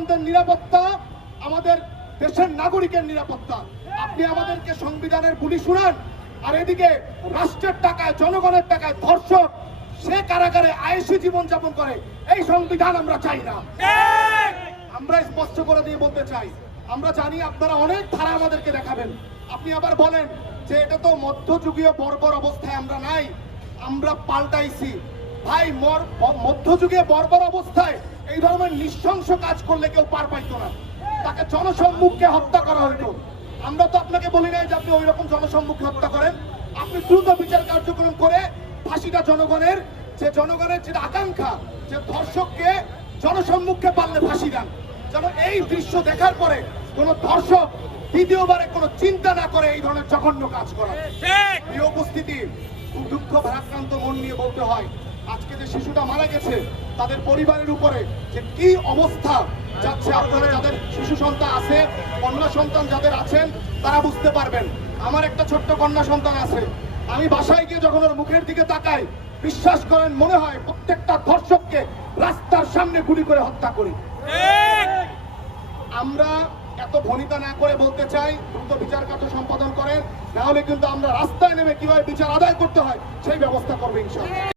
সন্তানদের নিরাপত্তা আমাদের দেশের নাগরিকের নিরাপত্তা। আপনি আমাদেরকে সংবিধানের বুলি শুনান, আর এদিকে রাষ্ট্রের টাকায় জনগণের টাকায় ধর্ষক সে কারাগারে আয়েশি জীবন যাপন করে। এই সংবিধান আমরা চাই না। আমরা স্পষ্ট করে দিয়ে বলতে চাই, আমরা জানি আপনারা অনেক ধারা আমাদেরকে দেখাবেন। আপনি আবার বলেন যে এটা তো মধ্যযুগীয় বর্বর অবস্থায় আমরা নাই, আমরা পাল্টাইছি। ভাই, মধ্যযুগীয় বর্বর অবস্থায় এই ধরনের নৃশংস কাজ করলে কেউ পার পাইতো না, তাকে জনসম্মুখে হত্যা করা হইতো। আমরা তো আপনাকে বলি নাই যে আপনি ওই রকম জনসম্মুখে হত্যা করেন। আপনি দ্রুত বিচার কার্যক্রম করে ফাঁসিটা জনগণের যেটা আকাঙ্ক্ষা, যে ধর্ষককে জনসম্মুখে পারলে ফাঁসি দেন, যেন এই দৃশ্য দেখার পরে কোন ধর্ষক দ্বিতীয়বারে কোনো চিন্তা না করে এই ধরনের জঘন্য কাজ করে। এই উপস্থিতি খুব দুঃখ ভারাক্রান্ত মন নিয়ে বলতে হয়, আজকে যে শিশুটা মারা গেছে তাদের পরিবারের উপরে যে কি অবস্থা যাচ্ছে, আপনারা যাদের শিশু সন্তান আছে, কন্যা সন্তান যাদের আছেন তারা বুঝতে পারবেন। আমার একটা ছোট্ট কন্যা সন্তান আছে, আমি বাসায় গিয়ে যখন ওর মুখের দিকে তাকাই, বিশ্বাস করেন মনে হয় প্রত্যেকটা ধর্ষককে রাস্তার সামনে গুলি করে হত্যা করি। আমরা এত ভনিতা না করে বলতে চাই, দ্রুত বিচার কার্য সম্পাদন করেন, না হলে কিন্তু আমরা রাস্তায় নেমে কিভাবে বিচার আদায় করতে হয় সেই ব্যবস্থা করবো ইনশাআল্লাহ।